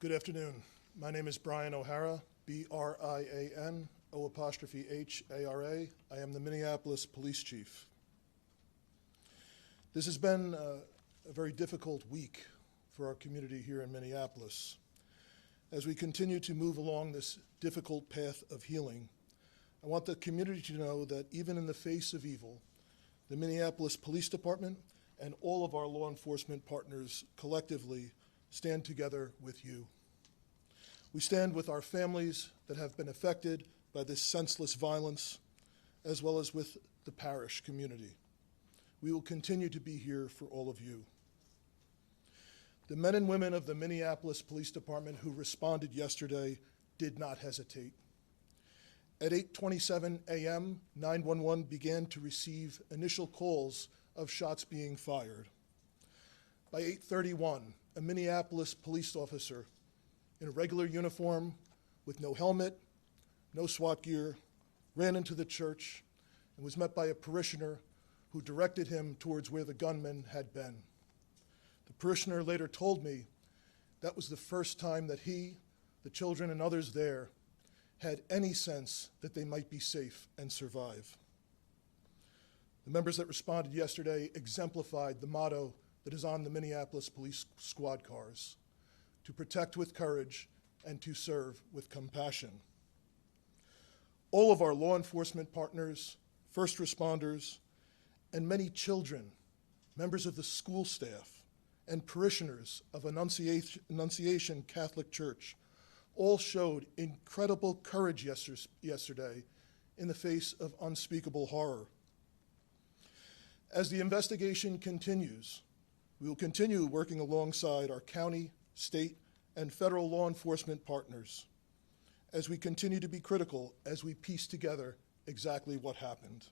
Good afternoon. My name is Brian O'Hara, B-R-I-A-N, O''H-A-R-A. I am the Minneapolis Police Chief. This has been a very difficult week for our community here in Minneapolis. As we continue to move along this difficult path of healing, I want the community to know that even in the face of evil, the Minneapolis Police Department and all of our law enforcement partners collectively stand together with you. We stand with our families that have been affected by this senseless violence, as well as with the parish community. We will continue to be here for all of you. The men and women of the Minneapolis Police Department who responded yesterday did not hesitate. At 8:27 a.m., 911 began to receive initial calls of shots being fired. By 8:31, a Minneapolis police officer in a regular uniform with no helmet, no SWAT gear, ran into the church and was met by a parishioner who directed him towards where the gunman had been. The parishioner later told me that was the first time that he, the children, and others there had any sense that they might be safe and survive. The members that responded yesterday exemplified the motto that is on the Minneapolis Police Squad cars: to protect with courage and to serve with compassion. All of our law enforcement partners, first responders, and many children, members of the school staff, and parishioners of Annunciation Catholic Church all showed incredible courage yesterday in the face of unspeakable horror. As the investigation continues, we will continue working alongside our county, state, and federal law enforcement partners as we continue to be critical as we piece together exactly what happened.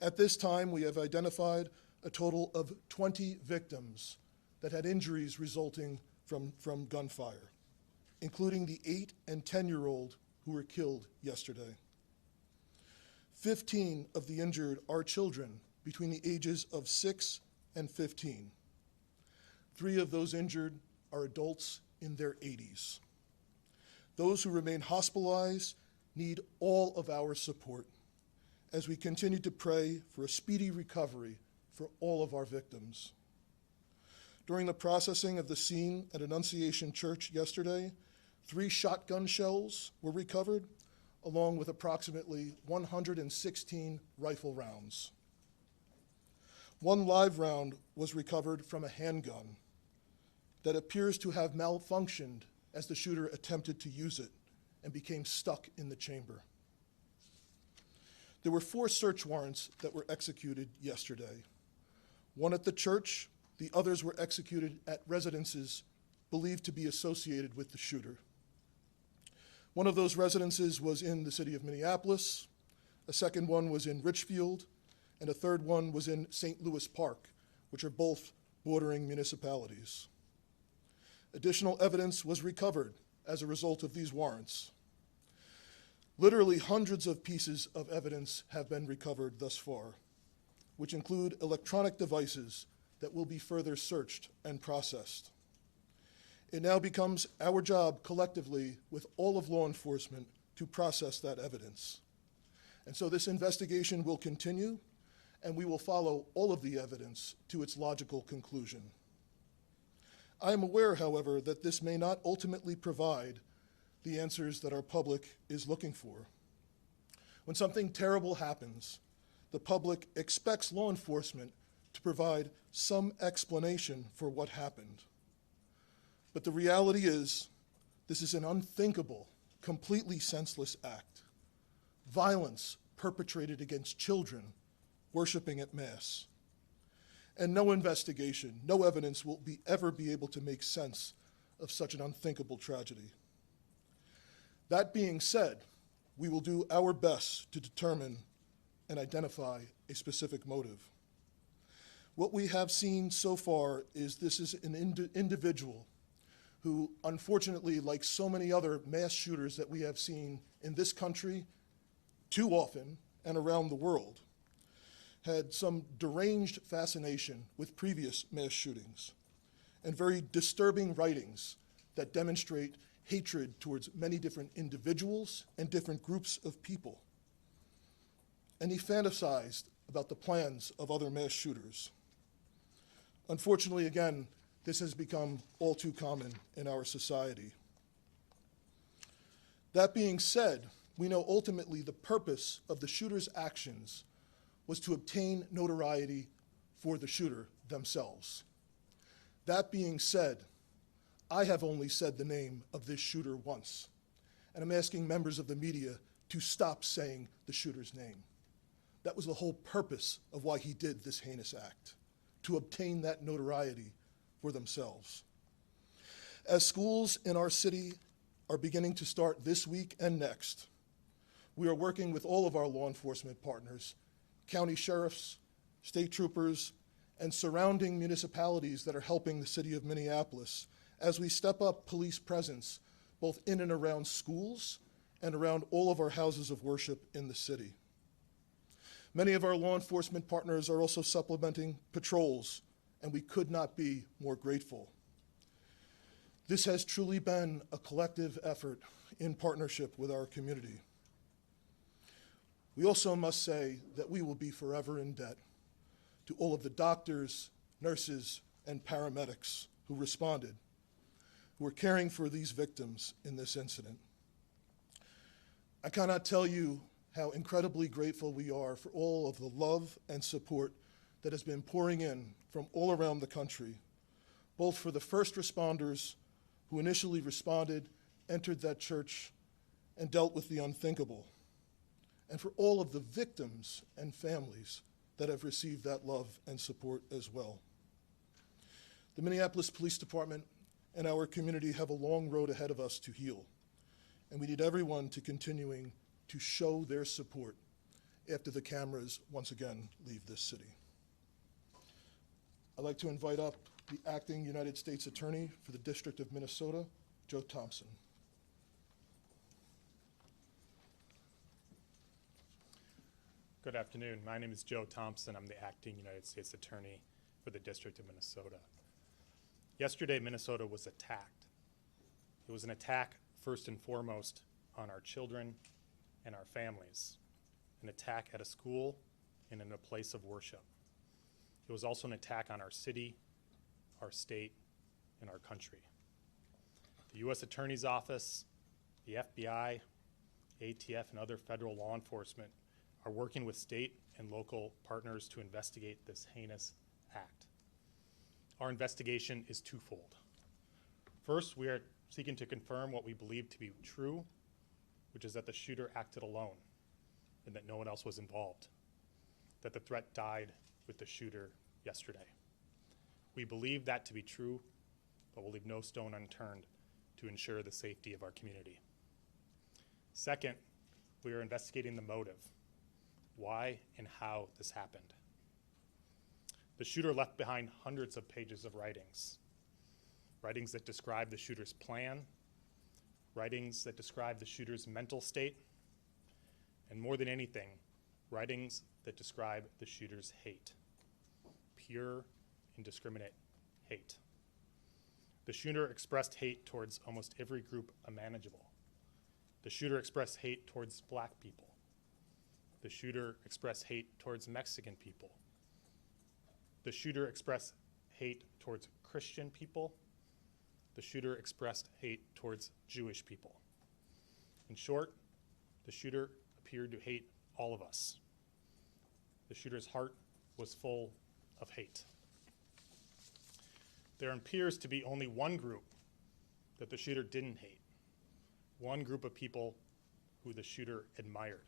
At this time, we have identified a total of 20 victims that had injuries resulting from gunfire, including the 8- and 10-year-old who were killed yesterday. 15 of the injured are children between the ages of 6 and 15. 3 of those injured are adults in their 80s. Those who remain hospitalized need all of our support as we continue to pray for a speedy recovery for all of our victims. During the processing of the scene at Annunciation Church yesterday, 3 shotgun shells were recovered, along with approximately 116 rifle rounds. 1 live round was recovered from a handgun that appears to have malfunctioned as the shooter attempted to use it and became stuck in the chamber. There were 4 search warrants that were executed yesterday. 1 at the church, the others were executed at residences believed to be associated with the shooter. One of those residences was in the city of Minneapolis, a second one was in Richfield, and a third one was in St. Louis Park, which are both bordering municipalities. Additional evidence was recovered as a result of these warrants. Literally hundreds of pieces of evidence have been recovered thus far, which include electronic devices that will be further searched and processed. It now becomes our job collectively with all of law enforcement to process that evidence. And so this investigation will continue, and we will follow all of the evidence to its logical conclusion. I am aware, however, that this may not ultimately provide the answers that our public is looking for. When something terrible happens, the public expects law enforcement to provide some explanation for what happened. But the reality is, this is an unthinkable, completely senseless act. Violence perpetrated against children worshiping at Mass. And no investigation, no evidence will ever be able to make sense of such an unthinkable tragedy. That being said, we will do our best to determine and identify a specific motive. What we have seen so far is this is an individual who, unfortunately, like so many other mass shooters that we have seen in this country too often and around the world, had some deranged fascination with previous mass shootings and very disturbing writings that demonstrate hatred towards many different individuals and different groups of people. And he fantasized about the plans of other mass shooters. Unfortunately, again, this has become all too common in our society. That being said, we know ultimately the purpose of the shooter's actions was to obtain notoriety for the shooter themselves. That being said, I have only said the name of this shooter once, and I'm asking members of the media to stop saying the shooter's name. That was the whole purpose of why he did this heinous act, to obtain that notoriety for themselves. As schools in our city are beginning to start this week and next, we are working with all of our law enforcement partners, county sheriffs, state troopers, and surrounding municipalities that are helping the city of Minneapolis as we step up police presence both in and around schools and around all of our houses of worship in the city. Many of our law enforcement partners are also supplementing patrols, and we could not be more grateful. This has truly been a collective effort in partnership with our community. We also must say that we will be forever in debt to all of the doctors, nurses, and paramedics who responded, who are caring for these victims in this incident. I cannot tell you how incredibly grateful we are for all of the love and support that has been pouring in from all around the country, both for the first responders who initially responded, entered that church, and dealt with the unthinkable, and for all of the victims and families that have received that love and support as well. The Minneapolis Police Department and our community have a long road ahead of us to heal, and we need everyone to continuing to show their support after the cameras once again leave this city. I'd like to invite up the Acting United States Attorney for the District of Minnesota, Joe Thompson. Good afternoon. My name is Joe Thompson. I'm the Acting United States Attorney for the District of Minnesota. Yesterday, Minnesota was attacked. It was an attack, first and foremost, on our children and our families, an attack at a school and in a place of worship. It was also an attack on our city, our state, and our country. The U.S. Attorney's Office, the FBI, ATF, and other federal law enforcement are working with state and local partners to investigate this heinous act. Our investigation is twofold. First, we are seeking to confirm what we believe to be true, which is that the shooter acted alone and that no one else was involved, that the threat died with the shooter yesterday. We believe that to be true, but we'll leave no stone unturned to ensure the safety of our community. Second, we are investigating the motive, why and how this happened. The shooter left behind hundreds of pages of writings that describe the shooter's plan, writings that describe the shooter's mental state, and more than anything, writings that describe the shooter's hate, pure, indiscriminate hate. The shooter expressed hate towards almost every group imaginable. The shooter expressed hate towards Black people. The shooter expressed hate towards Mexican people. The shooter expressed hate towards Christian people. The shooter expressed hate towards Jewish people. In short, the shooter appeared to hate all of us. The shooter's heart was full of hate. There appears to be only one group that the shooter didn't hate, one group of people who the shooter admired.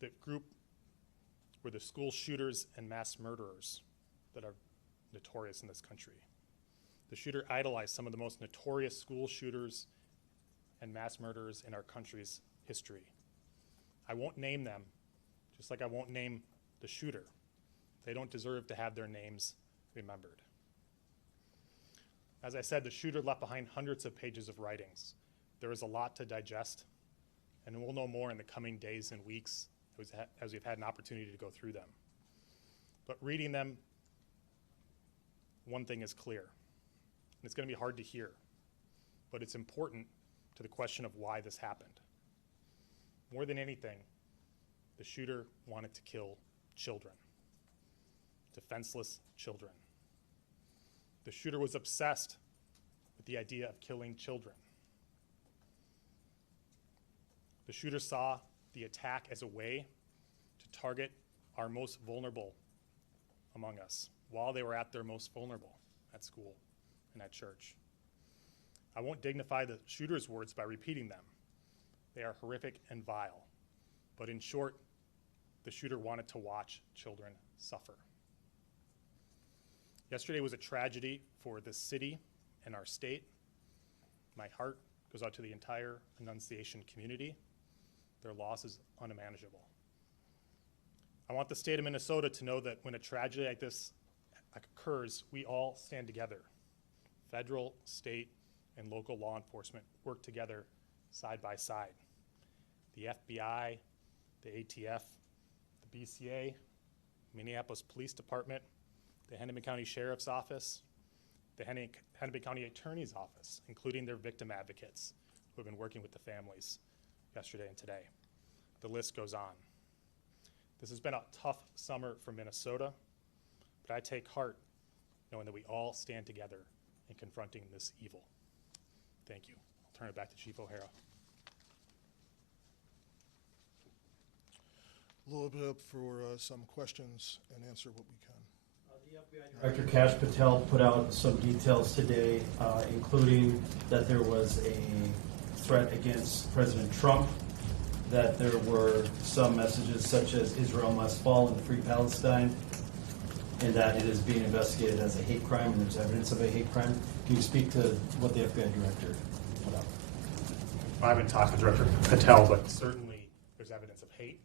The group were the school shooters and mass murderers that are notorious in this country. The shooter idolized some of the most notorious school shooters and mass murderers in our country's history. I won't name them, just like I won't name the shooter. They don't deserve to have their names remembered. As I said, the shooter left behind hundreds of pages of writings. There is a lot to digest, and we'll know more in the coming days and weeks as we've had an opportunity to go through them. But reading them, one thing is clear. and it's going to be hard to hear, but it's important to the question of why this happened. More than anything, the shooter wanted to kill children, defenseless children. The shooter was obsessed with the idea of killing children. The shooter saw the attack as a way to target our most vulnerable among us while they were at their most vulnerable at school and at church. I won't dignify the shooter's words by repeating them. They are horrific and vile. But in short, the shooter wanted to watch children suffer. Yesterday was a tragedy for the city and our state. My heart goes out to the entire Annunciation community. Their loss is unimaginable. I want the state of Minnesota to know that when a tragedy like this occurs, we all stand together. Federal, state, and local law enforcement work together side by side. The FBI, the ATF, the BCA, Minneapolis Police Department, the Hennepin County Sheriff's Office, the Hennepin County Attorney's Office, including their victim advocates who have been working with the families yesterday and today. The list goes on. This has been a tough summer for Minnesota, but I take heart knowing that we all stand together in confronting this evil. Thank you. I'll turn it back to Chief O'Hara. We'll open it up for some questions and answer what we can. The FBI Director Kash Patel put out some details today, including that there was a threat against President Trump, that there were some messages such as Israel must fall and free Palestine, and that it is being investigated as a hate crime, and there's evidence of a hate crime. Can you speak to what the FBI Director put out? I haven't talked to Director Patel, but certainly there's evidence of hate.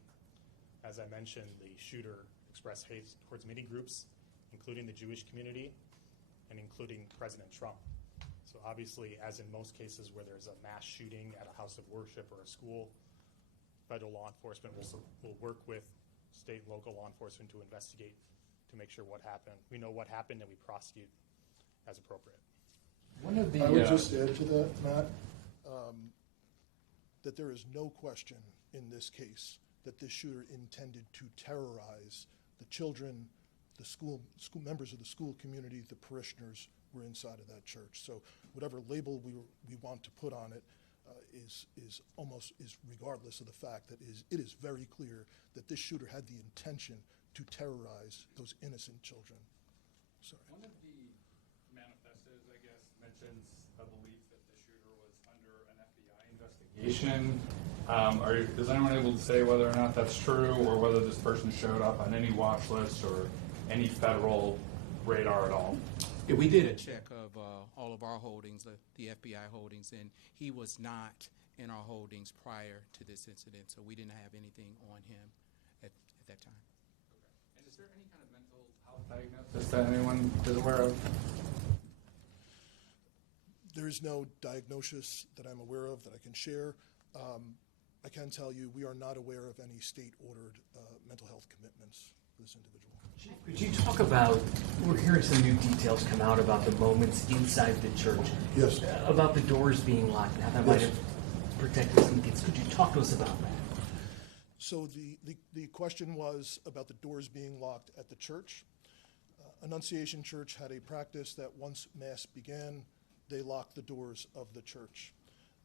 As I mentioned, the shooter expressed hate towards many groups, including the Jewish community and including President Trump. So obviously, as in most cases where there's a mass shooting at a house of worship or a school, federal law enforcement will work with state and local law enforcement to investigate to make sure what happened. We know what happened and we prosecute as appropriate. One of the, I would just add to that, Matt, that there is no question in this case that this shooter intended to terrorize the children, the school members of the school community, the parishioners were inside of that church. So whatever label we want to put on it is regardless of the fact that it is very clear that this shooter had the intention to terrorize those innocent children. Sorry. one of the manifestos, I guess, mentions a belief that the shooter was under an FBI investigation. Is anyone able to say whether or not that's true, or whether this person showed up on any watch list or any federal radar at all? Yeah, we did a check of all of our holdings, the FBI holdings, and he was not in our holdings prior to this incident, so we didn't have anything on him at that time. Okay. And is there any kind of mental health diagnosis that anyone is aware of? There is no diagnosis that I'm aware of that I can share. I can tell you we are not aware of any state-ordered mental health commitments for this individual. Chief, could you talk about, we're hearing some new details come out about the moments inside the church. Yes. About the doors being locked, how that might Yes. have protected some kids. Could you talk to us about that? So the question was about the doors being locked at the church. Annunciation Church had a practice that once Mass began, they locked the doors of the church.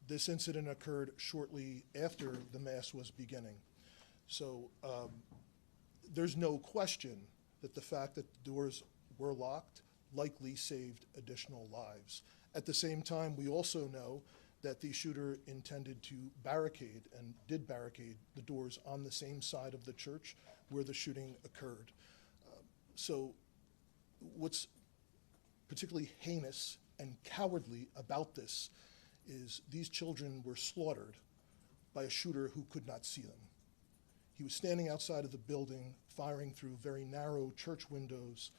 This incident occurred shortly after the Mass was beginning. So there's no question that the fact that the doors were locked likely saved additional lives. At the same time, we also know that the shooter intended to barricade and did barricade the doors on the same side of the church where the shooting occurred. So what's particularly heinous and cowardly about this is these children were slaughtered by a shooter who could not see them. He was standing outside of the building, firing through very narrow church windows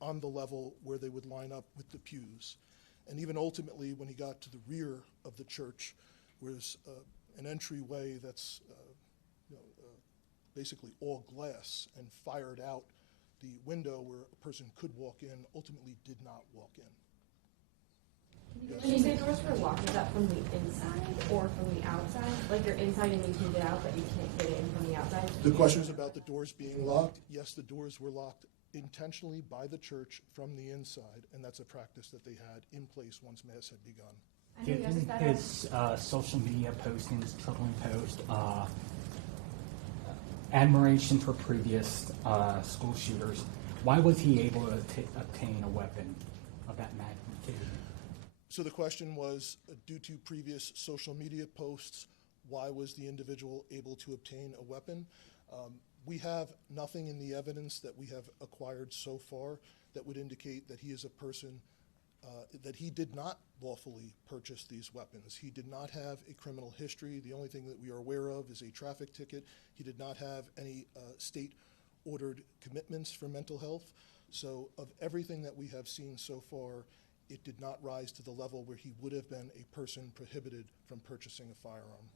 on the level where they would line up with the pews. And even ultimately, when he got to the rear of the church, was an entryway that's basically all glass, and fired out the window where a person could walk in, ultimately did not walk in. When you say doors were locked, is that from the inside or from the outside? Like you're inside and you can get out, but you can't get in from the outside? The question is about the doors being locked. Yes, the doors were locked intentionally by the church from the inside, and that's a practice that they had in place once Mass had begun. I know you Given noticed that. his social media postings, troubling post, admiration for previous school shooters, why was he able to obtain a weapon of that magnitude? So the question was, due to previous social media posts, why was the individual able to obtain a weapon? We have nothing in the evidence that we have acquired so far that would indicate that he is a person that he did not lawfully purchase these weapons. He did not have a criminal history. The only thing that we are aware of is a traffic ticket. He did not have any state-ordered commitments for mental health. So of everything that we have seen so far, it did not rise to the level where he would have been a person prohibited from purchasing a firearm.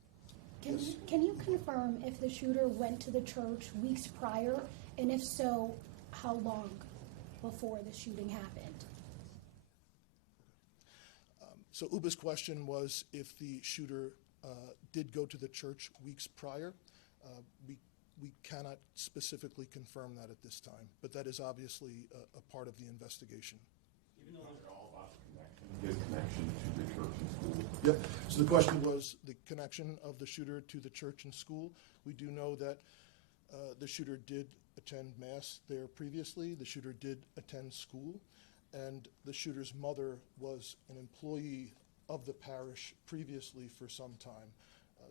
Can you confirm if the shooter went to the church weeks prior, and if so, how long before the shooting happened? So Uba's question was if the shooter did go to the church weeks prior. We cannot specifically confirm that at this time, but that is obviously a part of the investigation. Even though they're all about his connection to the church and school. Yep. So the question was the connection of the shooter to the church and school. We do know that the shooter did attend Mass there previously. The shooter did attend school, and the shooter's mother was an employee of the parish previously for some time.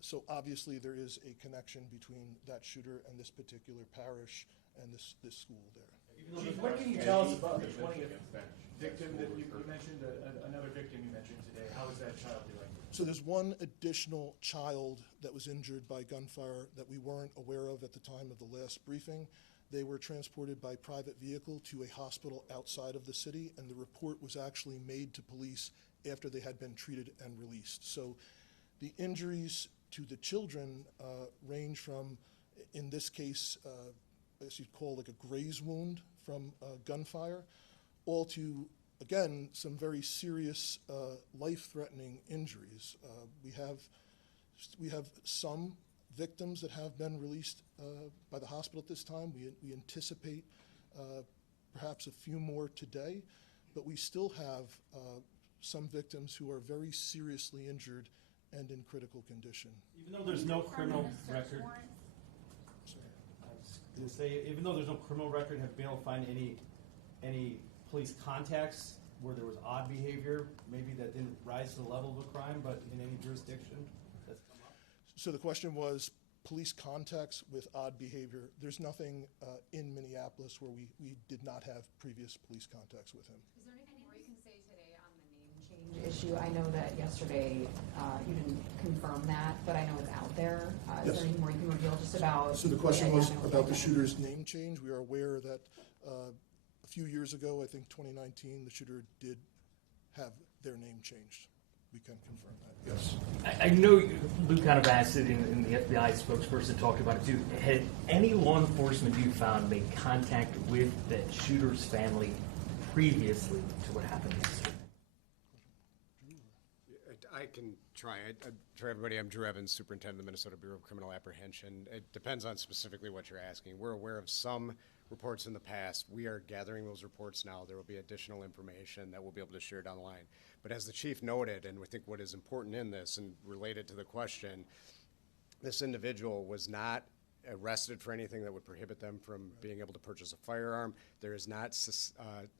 So obviously there is a connection between that shooter and this particular parish and this school there. Chief, what can you tell us about the 20th victim that you mentioned, another victim you mentioned today? How is that child doing? So there's one additional child that was injured by gunfire that we weren't aware of at the time of the last briefing. They were transported by private vehicle to a hospital outside of the city, and the report was actually made to police after they had been treated and released. So the injuries to the children range from, in this case, as you'd call like a graze wound from gunfire, all to, again, some very serious life-threatening injuries. We have some victims that have been released by the hospital at this time. We anticipate perhaps a few more today, but we still have some victims who are very seriously injured and in critical condition. Even though there's no criminal record, even though there's no criminal record, have been able to find any police contacts where there was odd behavior, maybe that didn't rise to the level of a crime, but in any jurisdiction that's come up? So the question was police contacts with odd behavior. There's nothing in Minneapolis where we did not have previous police contacts with him. Is there anything more you can say today on the name change issue? I know that yesterday you didn't confirm that, but I know it's out there. Is there anything more you can reveal just about? So the question was about the shooter's name change. We are aware that a few years ago, I think 2019, the shooter did have their name changed. We can confirm that, yes. I know Lou kind of asked it, and the FBI spokesperson talked about it too. Had any law enforcement you found made contact with the shooter's family previously to what happened yesterday? I can try. For everybody, I'm Drew Evans, Superintendent of the Minnesota Bureau of Criminal Apprehension. It depends on specifically what you're asking. We're aware of some reports in the past. We are gathering those reports now. There will be additional information that we'll be able to share down the line. But as the chief noted, and we think what is important in this and related to the question, this individual was not arrested for anything that would prohibit them from being able to purchase a firearm. There is not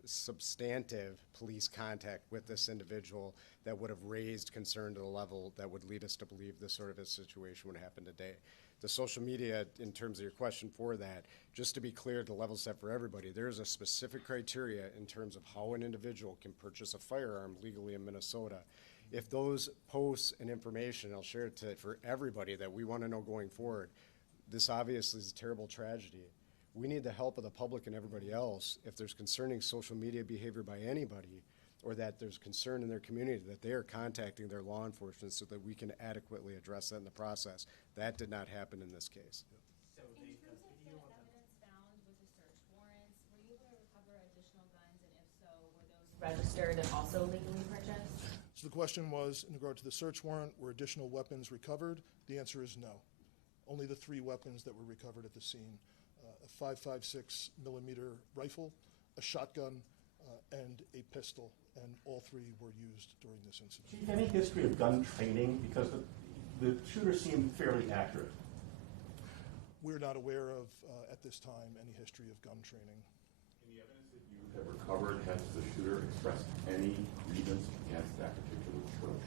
substantive police contact with this individual that would have raised concern to the level that would lead us to believe this sort of a situation would happen today. The social media, in terms of your question for that, just to be clear, the level set for everybody, there is a specific criteria in terms of how an individual can purchase a firearm legally in Minnesota. If those posts and information, I'll share it for everybody that we want to know going forward, this obviously is a terrible tragedy. We need the help of the public and everybody else if there's concerning social media behavior by anybody, or that there's concern in their community that they are contacting their law enforcement so that we can adequately address that in the process. That did not happen in this case. In terms of the evidence found with the search warrants, were you able to recover additional guns, and if so, were those registered and also legally purchased? So the question was, in regard to the search warrant, were additional weapons recovered? The answer is no. Only the 3 weapons that were recovered at the scene, a .556 millimeter rifle, a shotgun, and a pistol, and all 3 were used during this incident. Chief, any history of gun training? Because the shooter seemed fairly accurate. We're not aware of, at this time, any history of gun training. In the evidence that you have recovered, has the shooter expressed any grievance against that particular church?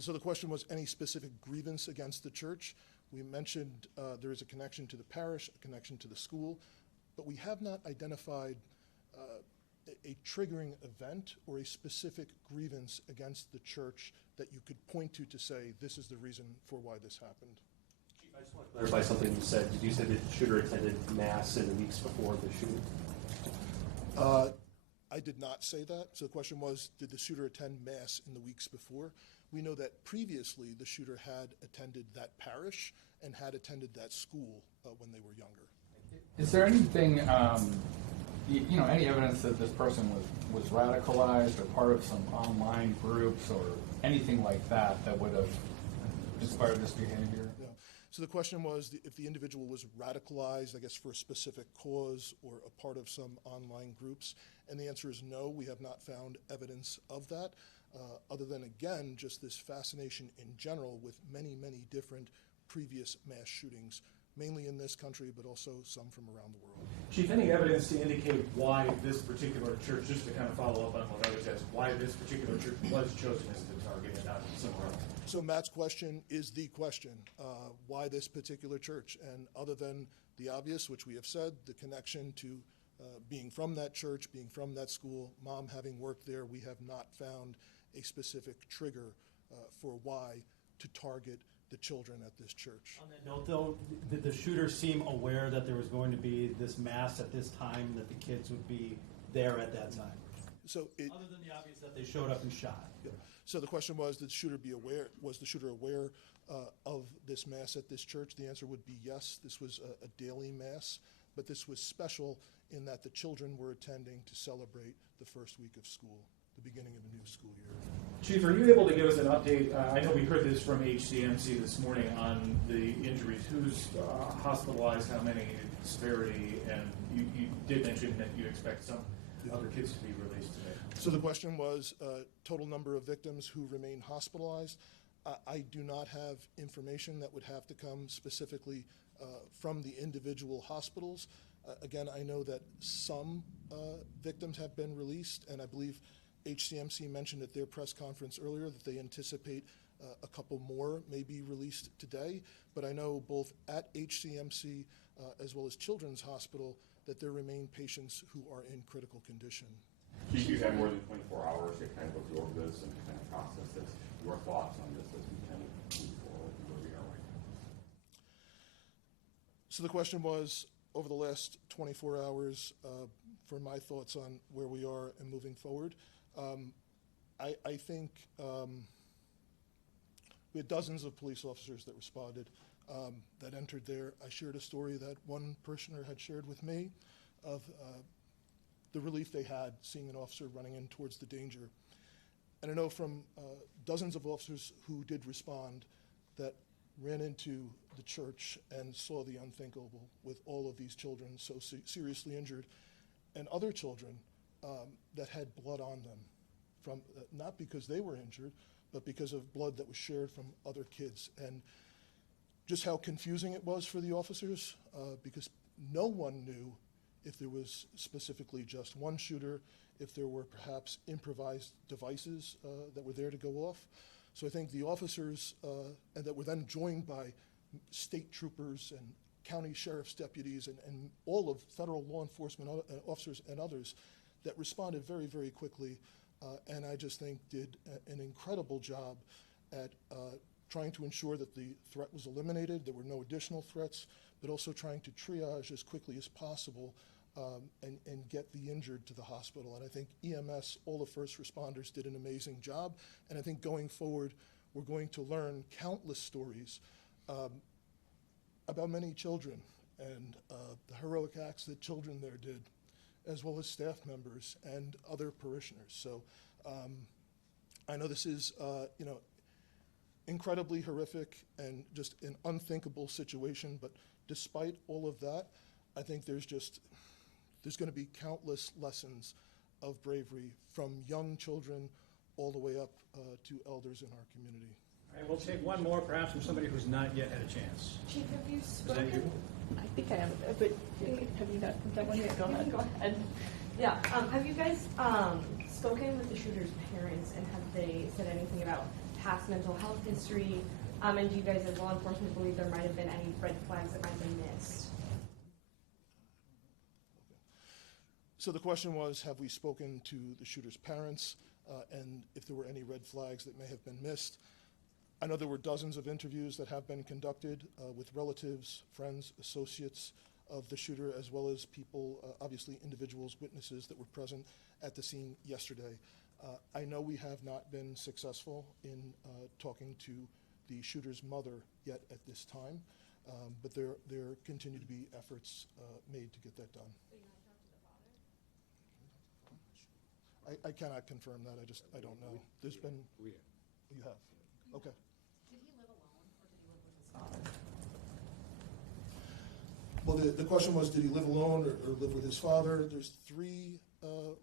So the question was any specific grievance against the church. We mentioned there is a connection to the parish, a connection to the school, but we have not identified a triggering event or a specific grievance against the church that you could point to say this is the reason for why this happened. Chief, I just want to clarify something you said. Did you say that the shooter attended Mass in the weeks before the shooting? I did not say that. So the question was, did the shooter attend Mass in the weeks before? We know that previously the shooter had attended that parish and had attended that school when they were younger. Is there anything, any evidence that this person was radicalized or part of some online groups or anything like that that would have inspired this behavior? Yeah. So the question was if the individual was radicalized, I guess, for a specific cause or a part of some online groups. And the answer is no, we have not found evidence of that, other than, again, just this fascination in general with many, many different previous mass shootings, mainly in this country, but also some from around the world. Chief, any evidence to indicate why this particular church, just to kind of follow up on what others asked, why this particular church was chosen as the target and not somewhere else? So Matt's question is the question, why this particular church? And other than the obvious, which we have said, the connection to being from that church, being from that school, mom having worked there, we have not found a specific trigger for why to target the children at this church. On that note, though, did the shooter seem aware that there was going to be this mass at this time, that the kids would be there at that time? So other than the obvious that they showed up and shot. Yeah. So the question was, did the shooter was the shooter aware of this mass at this church? The answer would be yes. This was a daily mass, but this was special in that the children were attending to celebrate the first week of school, the beginning of a new school year. Chief, are you able to give us an update? I know we heard this from HCMC this morning on the injuries. Who's hospitalized, how many, severity, and you did mention that you expect some other kids to be released today. So the question was total number of victims who remain hospitalized. I do not have information that would have to come specifically from the individual hospitals. Again, I know that some victims have been released, and I believe HCMC mentioned at their press conference earlier that they anticipate a couple more may be released today. But I know both at HCMC as well as Children's Hospital that there remain patients who are in critical condition. Chief, you've had more than 24 hours to kind of absorb this and kind of process this. Your thoughts on this as we kind of move forward where we are right now? So the question was, over the last 24 hours, for my thoughts on where we are and moving forward. I think we had dozens of police officers that responded, that entered there. I shared a story that one parishioner had shared with me of the relief they had seeing an officer running in towards the danger. And I know from dozens of officers who did respond that ran into the church and saw the unthinkable with all of these children so seriously injured, and other children that had blood on them, from not because they were injured, but because of blood that was shared from other kids. And just how confusing it was for the officers, because no one knew if there was specifically just one shooter, if there were perhaps improvised devices that were there to go off. So I think the officers, and that were then joined by state troopers and county sheriff's deputies and all of federal law enforcement officers and others that responded very, very quickly, and I just think did an incredible job at trying to ensure that the threat was eliminated, there were no additional threats, but also trying to triage as quickly as possible and get the injured to the hospital. And I think EMS, all the first responders, did an amazing job. And I think going forward, we're going to learn countless stories about many children and the heroic acts that children there did. as well as staff members and other parishioners. So I know this is, incredibly horrific and just an unthinkable situation, but despite all of that, I think there's going to be countless lessons of bravery from young children all the way up to elders in our community. All right, we'll take one more, perhaps from somebody who's not yet had a chance. Chief, have you Is that spoken? you? I think I have, but have you got that one? Go ahead. Go ahead. Yeah. Have you guys spoken with the shooter's parents, and have they said anything about past mental health history? And do you guys, as law enforcement, believe there might have been any red flags that might have been missed? So the question was, have we spoken to the shooter's parents, and if there were any red flags that may have been missed? I know there were dozens of interviews that have been conducted with relatives, friends, associates of the shooter, as well as people, obviously individuals, witnesses that were present at the scene yesterday. I know we have not been successful in talking to the shooter's mother yet at this time, but there continue to be efforts made to get that done. So you want to talk to the father? I cannot confirm that. I don't know. There's been. You have. Okay. Did he live alone, or did he live with his father? Well, the question was, did he live alone or live with his father? There's 3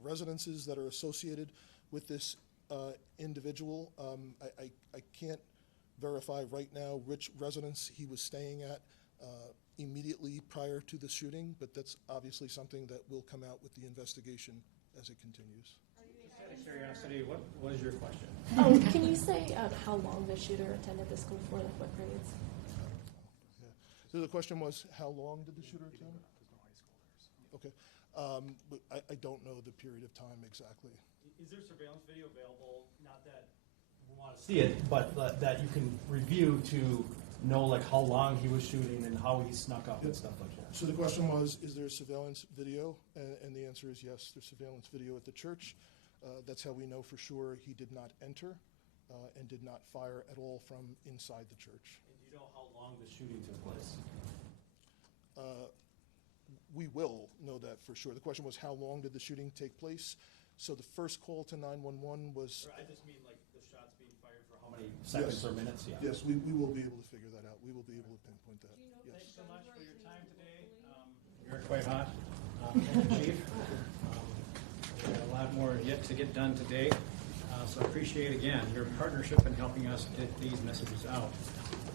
residences that are associated with this individual. I can't verify right now which residence he was staying at immediately prior to the shooting, but that's obviously something that will come out with the investigation as it continues. Just out of curiosity, what was your question? Oh, can you say how long the shooter attended the school for, like what grades? Yeah. So the question was, how long did the shooter attend? Okay. But I don't know the period of time exactly. Is there surveillance video available? Not that we want to see it, but that you can review to know like how long he was shooting and how he snuck up and stuff like that. So the question was, is there surveillance video? And the answer is yes, there's surveillance video at the church. That's how we know for sure he did not enter and did not fire at all from inside the church. And do you know how long the shooting took place? We will know that for sure. The question was, how long did the shooting take place? So the first call to 911 was... I just mean like the shots being fired for how many seconds or minutes? Yeah. Yes, we will be able to figure that out. We will be able to pinpoint that. Yes. Thanks so much for your time today. You're quite hot, Chief. We have a lot more yet to get done today, so I appreciate again your partnership in helping us get these messages out.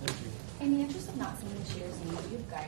Thank you. In the interest of not seeing the shooter's name, you've guided